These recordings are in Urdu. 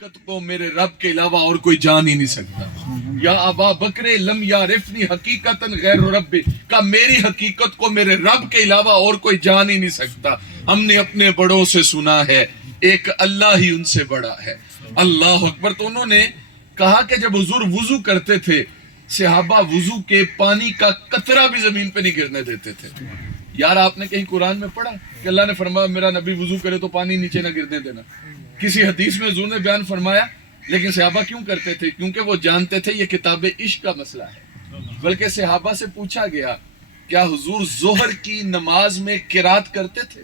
کو میرے رب کے علاوہ اور کوئی جان ہی نہیں سکتا. یا ابا بکر لم یعرفنی حقیقتا غیر رب کا میری حقیقت کو میرے رب کے علاوہ اور کوئی جان ہی نہیں سکتا. ہم نے اپنے بڑوں سے سنا ہے ایک اللہ ہی ان سے بڑا ہے. اللہ اکبر. تو انہوں نے کہا کہ جب حضور وضو کرتے تھے صحابہ وضو کے پانی کا قطرہ بھی زمین پہ نہیں گرنے دیتے تھے. یار آپ نے کہیں قرآن میں پڑھا کہ اللہ نے فرمایا میرا نبی وضو کرے تو پانی نیچے نہ گرنے دینا؟ کسی حدیث میں حضور نے بیان فرمایا. لیکن صحابہ کیوں کرتے تھے؟ کیونکہ وہ جانتے تھے یہ کتاب عشق کا مسئلہ ہے. بلکہ صحابہ سے پوچھا گیا کیا حضور ظہر کی نماز میں قرات کرتے تھے؟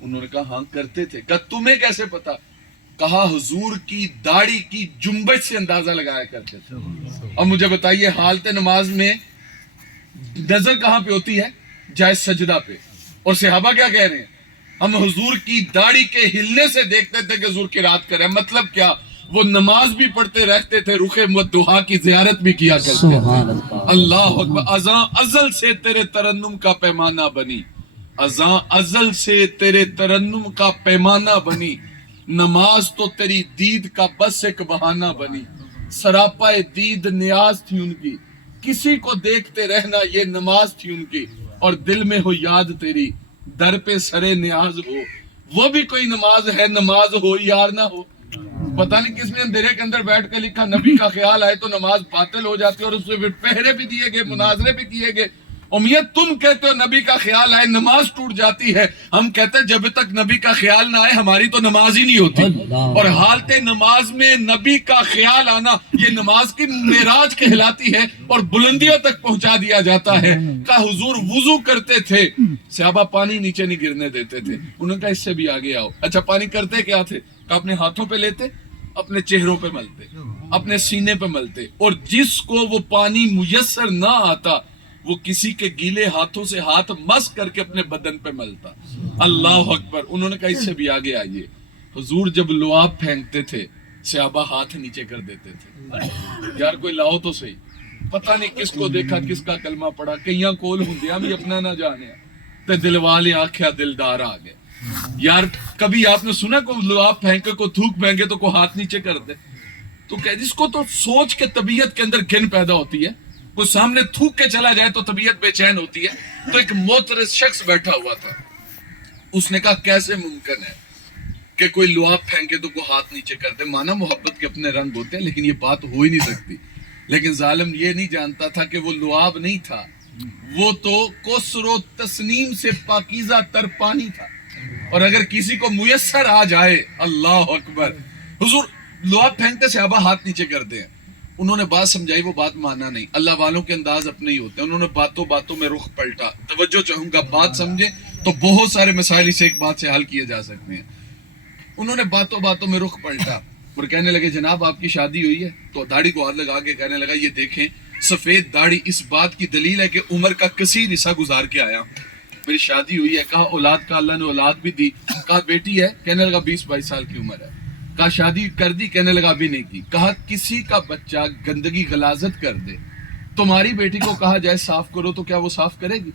انہوں نے کہا ہاں کرتے تھے. کہا تمہیں کیسے پتا؟ کہا حضور کی داڑھی کی جنبش سے اندازہ لگایا کرتے تھے. اب مجھے بتائیے حالت نماز میں نظر کہاں پہ ہوتی ہے؟ جائز سجدہ پہ. اور صحابہ کیا کہہ رہے ہیں؟ ہم حضور کی داڑھی کے ہلنے سے دیکھتے تھے کہ حضور قرات کرے. مطلب کیا؟ وہ نماز بھی پڑھتے رہتے تھے، رخ مدحا کی زیارت بھی کیا کرتے تھے. اللہ اکبر. اذاں ازل سے تیرے ترنم کا پیمانہ بنی، اذاں ازل سے تیرے ترنم کا پیمانہ بنی، نماز تو تیری دید کا بس ایک بہانہ بنی. سراپا دید نیاز تھی ان کی، کسی کو دیکھتے رہنا یہ نماز تھی ان کی. اور دل میں ہو یاد تیری، در پہ سرے نیاز ہو. وہ بھی کوئی نماز ہے، نماز ہو یار نہ ہو. پتہ نہیں کس نے اندھیرے کے اندر بیٹھ کے لکھا نبی کا خیال آئے تو نماز باطل ہو جاتی ہے. اور اس سے پھر پہرے بھی دیے گئے، مناظرے بھی کیے گئے. امیت تم کہتے ہو نبی کا خیال آئے نماز ٹوٹ جاتی ہے. ہم کہتے ہیں جب تک نبی کا خیال نہ آئے ہماری تو نماز ہی نہیں ہوتی. اور حالت نماز میں نبی کا خیال آنا یہ نماز کی معراج کہلاتی ہے اور بلندیوں تک پہنچا دیا جاتا ہے. کہ حضور وضو کرتے تھے، صحابہ پانی نیچے نہیں گرنے دیتے تھے. انہوں نے کہا اس سے بھی آگے آؤ. اچھا پانی کرتے کیا تھے؟ کہ اپنے ہاتھوں پہ لیتے، اپنے چہروں پہ ملتے، اپنے سینے پہ ملتے. اور جس کو وہ پانی میسر نہ آتا وہ کسی کے گیلے ہاتھوں سے ہاتھ مس کر کے اپنے بدن پہ ملتا. اللہ اکبر. انہوں نے کہا اس سے بھی آگے آئیے. حضور جب لعاب پھینکتے تھے صحابہ ہاتھ نیچے کر دیتے تھے. یار کوئی لاؤ تو صحیح. پتہ نہیں کس کو دیکھا کس کا کلمہ پڑھا. کئیاں کول ہوندیاں بھی اپنا نہ جانے تے دل والے آکھیا دلدار آ گئے. یار کبھی آپ نے سنا کو لعاب پھینکے کو تھوک پھینکے تو کو ہاتھ نیچے کر دے؟ تو کہ جس کو تو سوچ کے طبیعت کے اندر گھن پیدا ہوتی ہے. کوئی سامنے تھوک کے چلا جائے تو طبیعت بے چین ہوتی ہے. تو ایک معترض شخص بیٹھا ہوا تھا. اس نے کہا کیسے ممکن ہے کہ کوئی لعاب پھینکے تو کوئی ہاتھ نیچے کر دے؟ مانا محبت کے اپنے رنگ ہوتے ہیں لیکن یہ بات ہو ہی نہیں سکتی. لیکن ظالم یہ نہیں جانتا تھا کہ وہ لعاب نہیں تھا، وہ تو کوثر و تسنیم سے پاکیزہ تر پانی تھا. اور اگر کسی کو میسر آ جائے اللہ اکبر. حضور لعاب پھینکتے صحابہ ہاتھ نیچے کرتے ہیں. انہوں نے بات سمجھائی، وہ بات مانا نہیں. اللہ والوں کے انداز اپنے ہی ہوتے ہیں. انہوں نے باتوں باتوں میں رخ پلٹا. توجہ چاہوں گا بات سمجھے تو بہت سارے مسائل سے ایک بات سے حل کیے جا سکتے ہیں. انہوں نے باتوں باتوں میں رخ پلٹا اور کہنے لگے جناب آپ کی شادی ہوئی ہے؟ تو داڑھی کو ہاتھ لگا کے کہنے لگا یہ دیکھیں سفید داڑھی اس بات کی دلیل ہے کہ عمر کا کثیر حصہ گزار کے آیا ہوں. میری شادی ہوئی ہے. کہا اولاد کا اللہ نے اولاد بھی دی. کہا بیٹی ہے؟ کہنے لگا 20-22 سال کی عمر ہے. کہا شادی کر دی؟ کہنے لگا ابھی نہیں کی. کہا کسی کا بچہ گندگی غلاظت کر دے، تمہاری بیٹی کو کہا جائے صاف کرو تو کیا وہ صاف کرے گی؟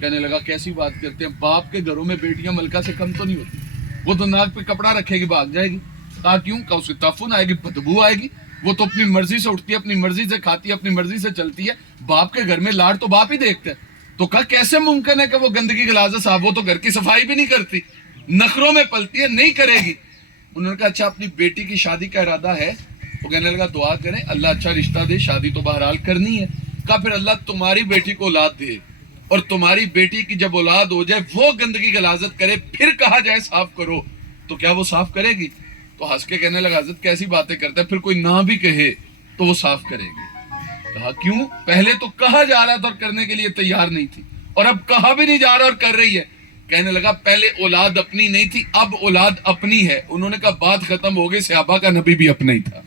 کہنے لگا کیسی بات کرتے ہیں، باپ کے گھروں میں بیٹیاں ملکہ سے کم تو نہیں ہوتی. وہ تو ناک پہ کپڑا رکھے گی بھاگ جائے گی. کہا کیوں؟ کہا اس کی تفن آئے گی، بدبو آئے گی. وہ تو اپنی مرضی سے اٹھتی ہے، اپنی مرضی سے کھاتی ہے، اپنی مرضی سے چلتی ہے. باپ کے گھر میں لاڑ تو باپ ہی دیکھتے ہیں. تو کہا کیسے ممکن ہے کہ وہ گندگی غلاظت صاحب، وہ تو گھر کی صفائی بھی نہیں کرتی، نخروں میں پلتی ہے، نہیں کرے گی. انہوں نے کہا اچھا اپنی بیٹی کی شادی کا ارادہ ہے؟ وہ کہنے لگا دعا کریں اللہ اچھا رشتہ دے، شادی تو بہرحال کرنی ہے. کہا پھر اللہ تمہاری بیٹی کو اولاد دے اور تمہاری بیٹی کی جب اولاد ہو جائے وہ گندگی غلاظت کرے، پھر کہا جائے صاف کرو تو کیا وہ صاف کرے گی؟ تو ہنس کے کہنے لگا حضرت کیسی باتیں کرتا ہے، پھر کوئی نہ بھی کہے تو وہ صاف کرے گی. کہا کیوں؟ پہلے تو کہا جا رہا تھا اور کرنے کے لیے تیار نہیں تھی، اور اب کہا بھی نہیں جا رہا اور کر رہی ہے. کہنے لگا پہلے اولاد اپنی نہیں تھی، اب اولاد اپنی ہے. انہوں نے کہا بات ختم ہو گئی، صحابہ کا نبی بھی اپنا ہی تھا.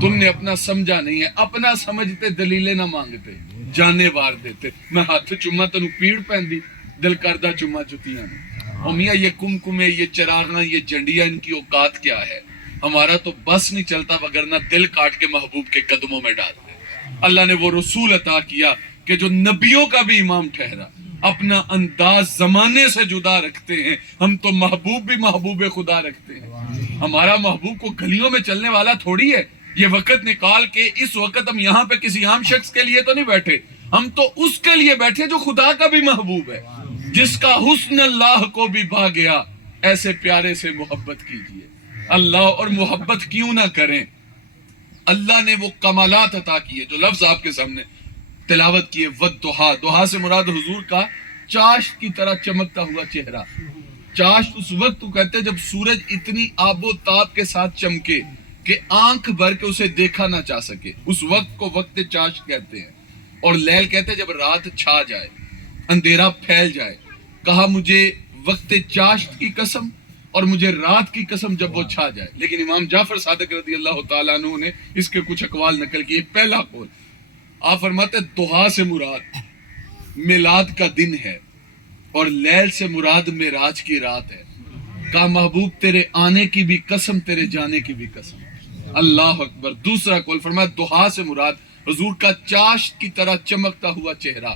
تم نے اپنا سمجھا نہیں ہے. اپنا سمجھتے دلیلیں نہ مانگتے، جانے وار دیتے. میں ہاتھ چما تنو پیڑ پہن دی، دل کردہ چما چتیاں نے. اور میاں یہ کمکمے، یہ چراغاں، یہ جنڈیاں، ان کی اوقات کیا ہے؟ ہمارا تو بس نہیں چلتا وگرنہ دل کاٹ کے محبوب کے قدموں میں ڈال دے. اللہ نے وہ رسول عطا کیا کہ جو نبیوں کا بھی امام ٹھہرا. اپنا انداز زمانے سے جدا رکھتے ہیں. ہم تو محبوب بھی محبوب خدا رکھتے ہیں. ہمارا محبوب کو گلیوں میں چلنے والا تھوڑی ہے. یہ وقت نکال کے اس وقت ہم یہاں پہ کسی عام شخص کے لیے تو نہیں بیٹھے, ہم تو اس کے لیے بیٹھے جو خدا کا بھی محبوب ہے, جس کا حسن اللہ کو بھی بھا گیا. ایسے پیارے سے محبت کیجئے. اللہ اور محبت کیوں نہ کریں. اللہ نے وہ کمالات عطا کیے جو لفظ آپ کے سامنے تلاوت کیے. والضحیٰ, دحا سے مراد حضور کا چاشت کی طرح چمکتا ہوا چہرہ. چاشت اس وقت تو کہتے ہیں جب سورج اتنی آب و تاب کے ساتھ چمکے کہ آنکھ بھر کے اسے دیکھا نہ جا سکے, اس وقت کو وقت چاشت کہتے ہیں. اور لیل کہتے ہیں جب رات چھا جائے, اندھیرا پھیل جائے. کہا مجھے وقت چاشت کی قسم اور مجھے رات کی قسم جب وہ چھا جائے. لیکن امام جعفر صادق رضی اللہ تعالیٰ عنہ نے اس کے کچھ اقوال نقل کیے. پہلا قول, آپ فرماتے ہیں دحا سے مراد میلاد کا دن ہے اور لیل سے مراد معراج کی رات ہے. کہا محبوب تیرے آنے کی بھی قسم, تیرے جانے کی بھی قسم. اللہ اکبر. دوسرا قول فرمایا دحا سے مراد حضور کا چاشت کی طرح چمکتا ہوا چہرہ.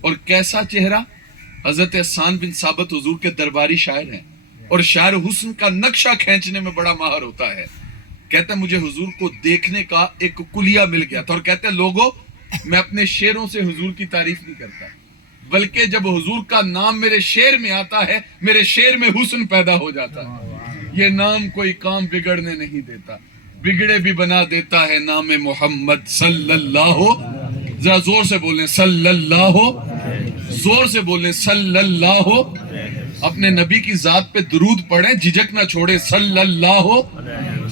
اور کیسا چہرہ؟ حضرت حسان بن ثابت حضور کے درباری شاعر ہیں اور شاعر حسن کا نقشہ کھینچنے میں بڑا ماہر ہوتا ہے. کہتے ہیں مجھے حضور کو دیکھنے کا ایک کلیہ مل گیا تھا, اور کہتے ہیں لوگوں میں اپنے شعروں سے حضور کی تعریف نہیں کرتا, بلکہ جب حضور کا نام میرے شعر میں آتا ہے میرے شعر میں حسن پیدا ہو جاتا ہے. یہ نام کوئی کام بگڑنے نہیں دیتا, بگڑے بھی بنا دیتا ہے نام محمد صلی اللہ. ذرا زور سے بولیں صلی اللہ, زور سے بولیں صلی اللہ. اپنے نبی کی ذات پہ درود پڑھیں, جھجک نہ چھوڑے صلی اللہ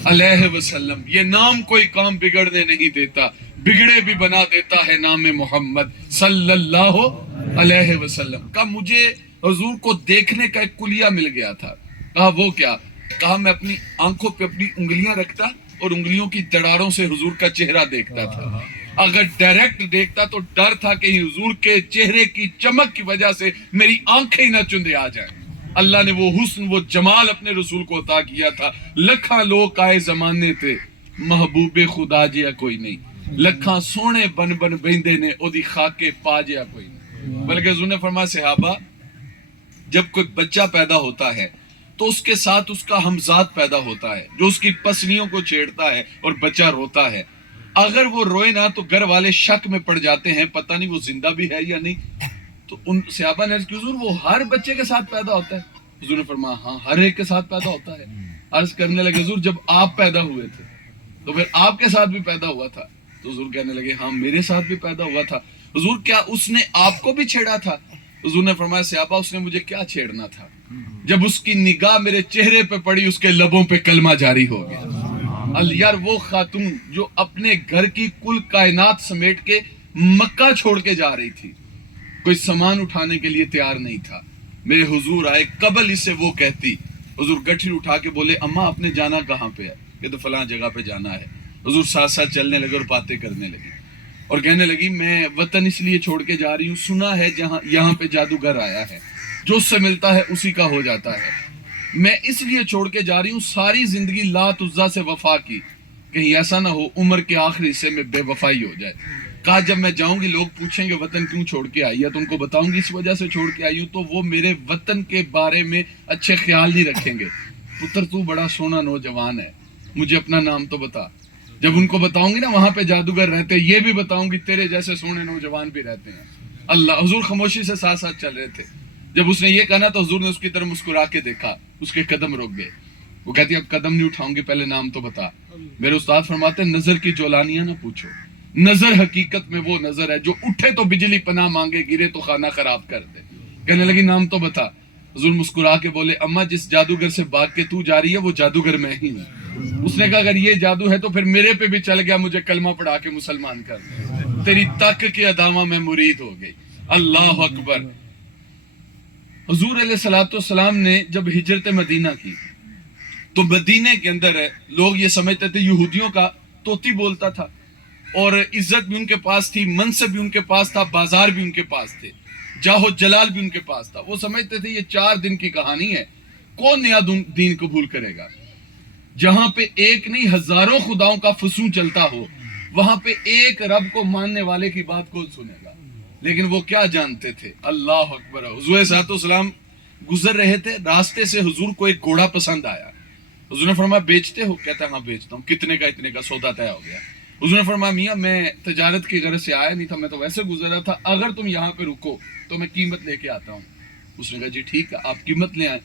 علیہ وسلم. یہ نام کوئی کام بگڑنے نہیں دیتا, بگڑے بھی بنا دیتا ہے نام محمد صلی اللہ علیہ وسلم. کہا مجھے حضور کو دیکھنے کا ایک کلیہ مل گیا تھا. کہا وہ کیا؟ کہا میں اپنی آنکھوں پہ اپنی انگلیاں رکھتا اور انگلیوں کی دراڑوں سے حضور کا چہرہ دیکھتا تھا. اگر ڈائریکٹ دیکھتا تو ڈر تھا کہ حضور کے چہرے کی چمک کی وجہ سے میری آنکھیں ہی نہ چندے آ جائیں. اللہ نے وہ حسن وہ جمال اپنے رسول کو عطا کیا تھا. لکھاں لوگ آئے زمانے تھے محبوب خدا جیا کوئی نہیں, لکھاں سونے بن بن بیندے نے او دی خاکے پا جیا کوئی نہیں. بلکہ حضور نے فرمایا صحابہ جب کوئی بچہ پیدا ہوتا ہے تو اس کے ساتھ اس کا ہمزاد پیدا ہوتا ہے جو اس کی پسلیوں کو چھیڑتا ہے اور بچہ روتا ہے. اگر وہ روئے نہ تو گھر والے شک میں پڑ جاتے ہیں پتہ نہیں وہ زندہ بھی ہے یا نہیں. تو ان صحابہ نے عرض کی حضور وہ ہر بچے کے ساتھ پیدا ہوتا ہے؟ حضور نے فرمایا ہاں ہر ایک کے ساتھ پیدا ہوتا ہے. عرض کرنے لگے حضور جب آپ پیدا ہوئے تھے تو پھر آپ کے ساتھ بھی پیدا ہوا تھا؟ تو حضور کہنے لگے ہاں میرے ساتھ بھی پیدا ہوا تھا. حضور کیا اس نے آپ کو بھی چھیڑا تھا؟ حضور نے فرمایا صحابہ اس نے مجھے کیا چھیڑنا تھا, جب اس کی نگاہ میرے چہرے پہ پڑی اس کے لبوں پہ کلمہ جاری ہو گیا. یار وہ خاتون جو اپنے گھر کی کل کائنات سمیٹ کے مکہ چھوڑ کے جا رہی تھی, کوئی سامان اٹھانے کے لیے تیار نہیں تھا, میرے حضور آئے قبل اس سے وہ کہتی. حضور گٹھی اٹھا کے بولے اماں آپ نے جانا کہاں پہ ہے؟ کہ تو فلاں جگہ پہ جانا ہے. حضور ساتھ ساتھ چلنے لگے اور باتیں کرنے لگی اور کہنے لگی میں وطن اس لیے چھوڑ کے جا رہی ہوں, سنا ہے جہاں یہاں پہ جادوگر آیا ہے, جو اس سے ملتا ہے اسی کا ہو جاتا ہے. میں اس لیے چھوڑ کے جا رہی ہوں ساری زندگی لات عزا سے وفا کی, کہیں ایسا نہ ہو عمر کے آخری حصے میں بے وفائی ہو جائے. کہا جب میں جاؤں گی لوگ پوچھیں گے وطن کیوں چھوڑ کے آئی ہے تو ان کو بتاؤں گی اس وجہ سے چھوڑ کے آئی ہوں, تو وہ میرے وطن کے بارے میں اچھے خیال نہیں رکھیں گے. پتر تو بڑا سونا نوجوان ہے, مجھے اپنا نام تو بتا. جب ان کو بتاؤں گی نا وہاں پہ جادوگر رہتے, یہ بھی بتاؤں گی تیرے جیسے سونے نوجوان بھی رہتے ہیں. اللہ. حضور خاموشی سے ساتھ ساتھ چل رہے تھے. جب اس نے یہ کہا تو حضور نے اس کی طرف مسکرا کے دیکھا, اس کے قدم رک گئے. وہ کہتی اب قدم نہیں اٹھاؤں گی, پہلے نام تو بتا. میرے استاد فرماتے ہیں نظر کی جولانیاں نہ پوچھو, نظر حقیقت میں وہ نظر ہے جو اٹھے تو بجلی پناہ مانگے, گرے تو خانہ خراب کر دے. کہنے لگی نام تو بتا. حضور مسکرا کے بولے اماں جس جادوگر سے بھاگ کے تو جا رہی ہے وہ جادوگر میں ہی ہوں. اس نے کہا اگر یہ جادو ہے تو پھر میرے پہ بھی چل گیا, مجھے کلمہ پڑھا کے مسلمان کر دے. تیری تک کے ادامہ میں مرید ہو گئی. اللہ اکبر. حضور علیہ الصلوۃ والسلام نے جب ہجرت مدینہ کی تو مدینے کے اندر لوگ یہ سمجھتے تھے یہودیوں کا طوطی بولتا تھا, اور عزت بھی ان کے پاس تھی, منصب بھی ان کے پاس تھا, بازار بھی ان کے پاس تھے, جاہ و جلال بھی ان کے پاس تھا. وہ سمجھتے تھے یہ 4 دن کی کہانی ہے, کون نیا دین قبول کرے گا. جہاں پہ ایک نہیں ہزاروں خداؤں کا فسوں چلتا ہو وہاں پہ ایک رب کو ماننے والے کی بات کون سنے گا. لیکن وہ کیا جانتے تھے. اللہ اکبر. حضور صلی اللہ علیہ وسلم گزر رہے تھے, راستے سے حضور کو ایک گھوڑا پسند آیا. حضور نے فرمایا بیچتے ہو؟ کہتا ہے ہاں بیچتا ہوں. کتنے کا؟ اتنے کا. سودا طے ہو گیا. حضور نے فرمایا میاں میں تجارت کی غرض سے آیا نہیں تھا, میں تو ویسے گزرا تھا, اگر تم یہاں پہ رکو تو میں قیمت لے کے آتا ہوں. اس نے کہا جی ٹھیک ہے, آپ قیمت لے آئے.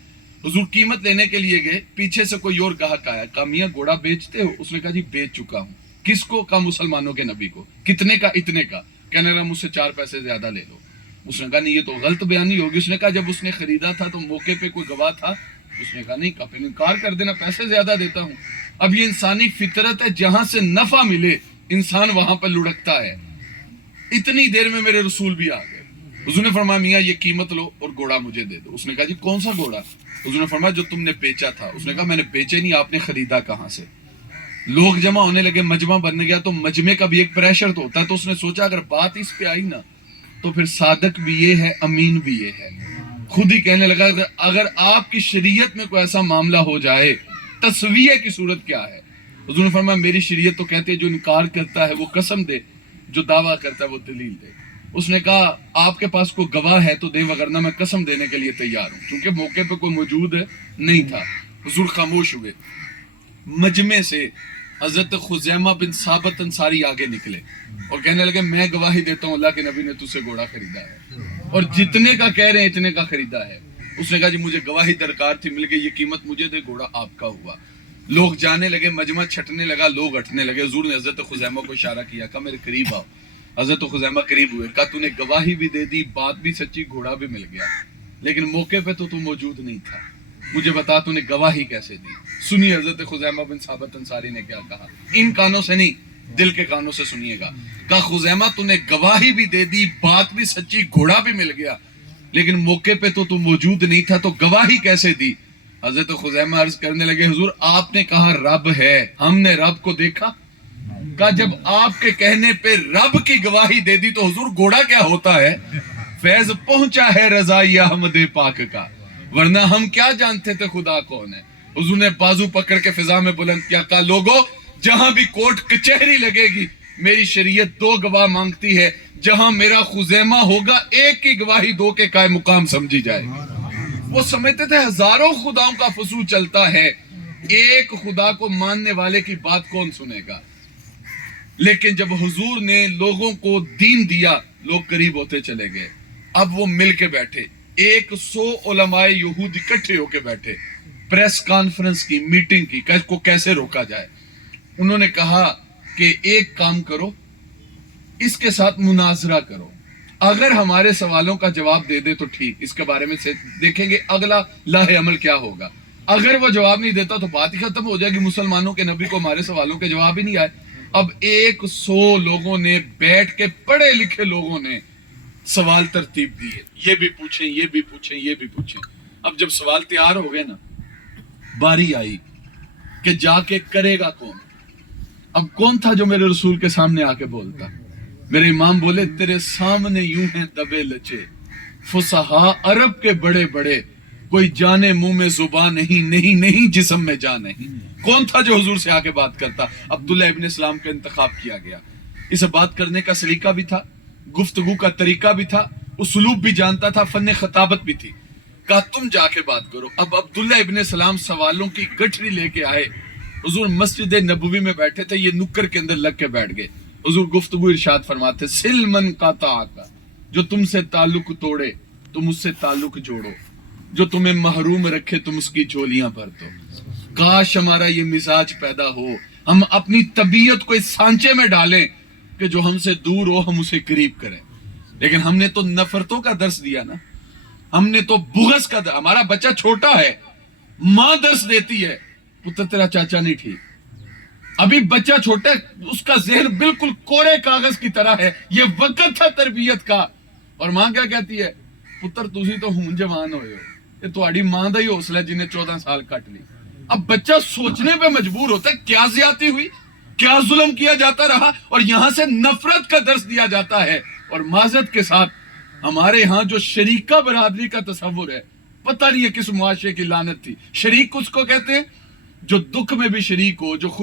حضور قیمت لینے کے لیے گئے, پیچھے سے کوئی اور گاہک آیا, کہا میاں گھوڑا بیچتے ہو؟ اس نے کہا جی بیچ چکا ہوں. کس کو؟ کہا مسلمانوں کے نبی کو. کتنے کا؟ اتنے کا. کہنے لگا مجھ سے 4 پیسے زیادہ لے لو. اس نے کہا نہیں یہ تو غلط بیانی ہوگی. اس نے کہا جب اس نے خریدا تھا تو موقع پہ کوئی گواہ تھا؟ اس نے کہا نہیں. کہا پھر انکار کر دینا, پیسے زیادہ دیتا ہوں. اب یہ انسانی فطرت ہے, جہاں سے نفع ملے انسان وہاں پر لڑکتا ہے. اتنی دیر میں میرے رسول بھی آ گئے. حضور نے فرمایا میاں یہ قیمت لو اور گھوڑا مجھے دے دو. اس نے کہا جی کون سا گھوڑا؟ حضور نے فرمایا جو تم نے بیچا تھا. اس نے کہا میں نے بیچے نہیں, آپ نے خریدا کہاں سے؟ لوگ جمع ہونے لگے, مجمع بن گیا. تو مجمع کا بھی ایک پریشر تو ہوتا ہے, تو اس نے سوچا اگر بات اس پہ آئی نا تو پھر صادق بھی یہ ہے, امین بھی یہ ہے. خود ہی کہنے لگا اگر آپ کی شریعت میں کوئی ایسا معاملہ ہو جائے, تسویہ کی صورت کیا ہے؟ حضور نے فرمایا میری شریعت تو کہتے ہے جو انکار کرتا ہے وہ قسم دے, جو دعویٰ کرتا ہے وہ دلیل دے. اس نے کہا آپ کے پاس کوئی گواہ ہے تو دیں, وگرنہ میں قسم دینے کے لیے تیار ہوں. کیونکہ موقع پہ کوئی موجود نہیں تھا. حضور خاموش ہوئے. مجمع سے حضرت خزیمہ بن ثابت انصاری آگے نکلے اور کہنے لگے میں گواہی دیتا ہوں اللہ کے نبی نے تجھ سے گھوڑا خریدا ہے, اور جتنے کا کہہ رہے ہیں اتنے کا خریدا ہے. اس نے کہا جی مجھے گواہی درکار تھی, مل گئی, یہ قیمت مجھے دے, گھوڑا آپ کا ہوا. لوگ جانے لگے, مجمع چھٹنے لگا, لوگ ہٹنے لگے. حضور نے حضرت خزیمہ کو اشارہ کیا, کہا میرے قریب آؤ. حضرت خزیمہ قریب ہوئے, کہا تو نے گواہی بھی دے دی, بات بھی سچی, گھوڑا بھی مل گیا, لیکن موقع پہ تو موجود نہیں تھا. مجھے بتا تو نے گواہی کیسے دی؟ سنیے حضرت خزیمہ بن ثابت انصاری نے کیا کہا, ان کانوں سے نہیں دل کے کانوں سے سنیے گا. کہا خزیمہ تو نے گواہی بھی دے دی, بات بھی سچی, گھوڑا بھی مل گیا, لیکن موقع پہ تو موجود نہیں تھا, تو گواہی کیسے دی؟ حضرت خزیمہ عرض کرنے لگے حضور آپ نے کہا رب ہے, ہم نے رب کو دیکھا. کہا جب آپ کے کہنے پہ رب کی گواہی دے دی تو حضور گھوڑا کیا ہوتا ہے؟ فیض پہنچا ہے رضائی احمد پاک کا, ورنہ ہم کیا جانتے تھے خدا کون ہے. حضور نے بازو پکڑ کے فضا میں بلند کیا, کہا لوگوں جہاں بھی کوٹ کچہری لگے گی میری شریعت 2 گواہ مانگتی ہے, جہاں میرا خزیمہ ہوگا ایک کی گواہی 2 کے قائم مقام سمجھی جائے گی. وہ سمجھتے تھے ہزاروں خداؤں کا فسو چلتا ہے, ایک خدا کو ماننے والے کی بات کون سنے گا. لیکن جب حضور نے لوگوں کو دین دیا, لوگ قریب ہوتے چلے گئے. اب وہ مل کے بیٹھے, 100 علماء یہود اکٹھے ہو کے بیٹھے, پریس کانفرنس کی, میٹنگ کی, کہ اس کو کیسے روکا جائے. انہوں نے کہا کہ ایک کام کرو, اس کے ساتھ مناظرہ کرو, اگر ہمارے سوالوں کا جواب دے دے تو ٹھیک, اس کے بارے میں سے دیکھیں گے اگلا لاہ عمل کیا ہوگا. اگر وہ جواب نہیں دیتا تو بات ہی ختم ہو جائے گی, مسلمانوں کے نبی کو ہمارے سوالوں کے جواب ہی نہیں آئے. اب 100 لوگوں نے بیٹھ کے, پڑھے لکھے لوگوں نے سوال ترتیب دیے, یہ بھی پوچھیں, یہ بھی پوچھیں, یہ بھی پوچھیں. اب جب سوال تیار ہو گئے نا, باری آئی کہ جا کے کرے گا کون. اب کون تھا جو میرے رسول کے سامنے آ کے بولتا؟ میرے امام بولے تیرے سامنے یوں ہیں دبے لچے, فصحا عرب کے بڑے بڑے, کوئی جانے منہ میں زبان نہیں, نہیں نہیں جسم میں جان نہیں. کون تھا جو حضور سے آ کے بات کرتا؟ عبداللہ ابن اسلام کا انتخاب کیا گیا. اسے بات کرنے کا سلیقہ بھی تھا, گفتگو کا طریقہ بھی تھا, اسلوب بھی جانتا تھا, فن خطابت بھی تھی. کہا تم جا کے بات کرو. اب عبداللہ ابن اسلام سوالوں کی گٹھری لے کے آئے. حضور مسجد نبوی میں بیٹھے تھے, یہ نکر کے اندر لگ کے بیٹھ گئے. حضور گفتگو ارشاد فرماتے, سل من قطعک, جو تم سے تعلق توڑے تم اس سے تعلق جوڑو, جو تمہیں محروم رکھے تم اس کی جھولیاں بھر دو. کاش ہمارا یہ مزاج پیدا ہو, ہم اپنی طبیعت کو اس سانچے میں ڈالیں کہ جو ہم سے دور ہو ہم اسے قریب کریں. لیکن ہم نے تو نفرتوں کا درس دیا نا, ہم نے تو بغض کا درس. ہمارا بچہ چھوٹا ہے, ماں درس دیتی ہے پتر تیرا چاچا نہیں ٹھیک. ابھی بچہ چھوٹا ہے, اس کا ذہن بالکل کوڑے کاغذ کی طرح ہے, یہ وقت تھا تربیت کا. اور ماں کیا کہتی ہے, پتر تسی تو ہون جوان ہوئے ہو, یہ تہاڈی ماں دا ہی حوصلہ ہے جنہیں 14 سال کٹ لی. اب بچہ سوچنے پہ مجبور ہوتا ہے کیا زیادتی ہوئی, کیا ظلم کیا جاتا رہا, اور یہاں سے نفرت کا درس دیا جاتا ہے. اور معذرت کے ساتھ ہمارے ہاں جو شریکہ برادری کا تصور ہے, پتہ نہیں ہے کس معاشرے کی لعنت تھی. شریک اس کو کہتے ہیں جو دکھ میں بھی شریک ہو, جو خوشی